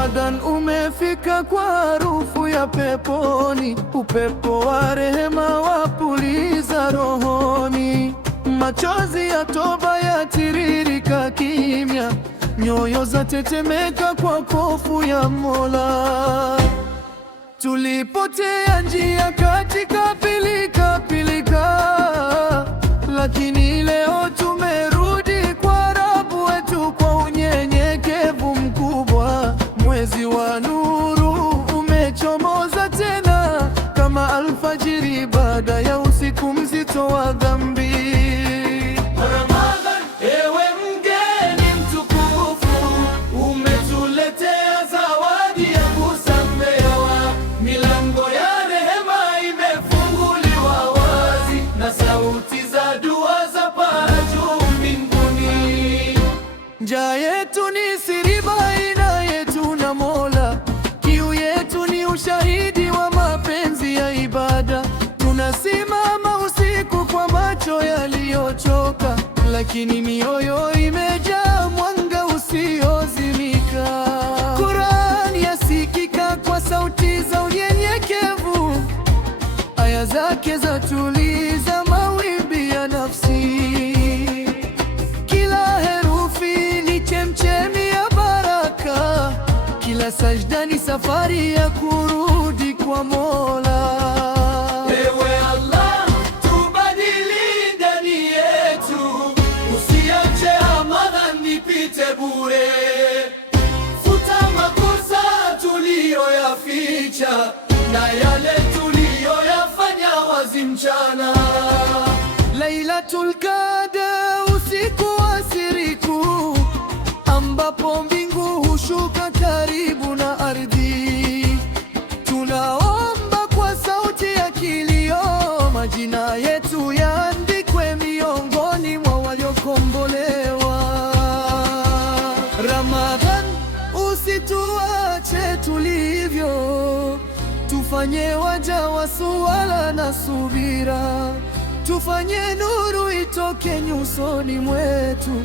Ramadhan umefika kwa harufu ya peponi, upepo wa rehema wapuliza rohoni, machozi ya toba yatiririka kimya, nyoyo zatetemeka kwa hofu ya Mola. Tulipotea njia katika pilika pilika, lakini leo tumerudi kwa Rabu wetu kwa unyenyekevu mkubwa. Mwezi wa nuru umechomoza tena kama alfajiri baada ya usiku mzito wa dhambi. Ramadhan, ewe mgeni mtukufu, umetuletea zawadi ya kusamehewa. Milango ya rehema imefunguliwa wazi na sauti za dua za paa juu mbinguni. Njaa yetu ni siri baina yetu na Mola, kiu yetu ni ushahidi wa mapenzi ya ibada. Tunasimama usiku kwa macho yaliyochoka, lakini mioyo imejaa mwanga usiozimika. Qur'an yasikika kwa sauti za unyenyekevu, aya zake zatuliza mawimbi ya nafsi. Kila herufi ni chemchemi ya baraka, kila sajda ni safari ya kurudi kwa Mola. Ewe Allah, tubadili ndani yetu, usiache Ramadhan ipite bure. Futa makosa tuliyoyaficha na yale tuliyoyafanya wazi mchana. Lailatul Qadr, usiku wa siri kuu, ambapo mbingu hushuka karibu na ardhi. Tunaomba kwa sauti ya kilio, majina yetu yaandikwe miongoni mwa waliokombolewa. Ramadhan, usituache tulivyo, tufanye waja wa suala na subira. Tufanye nuru itoke nyusoni mwetu,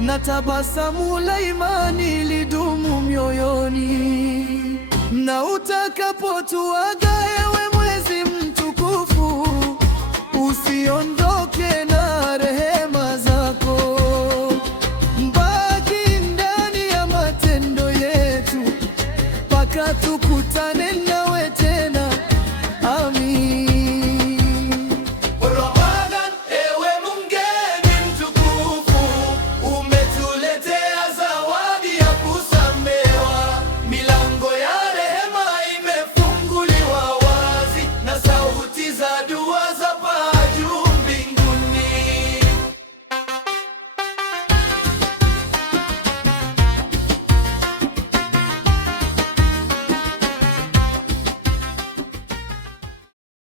na tabasamu la imani lidumu mioyoni. Na utakapotuaga ewe mwezi mtukufu, usiondoke na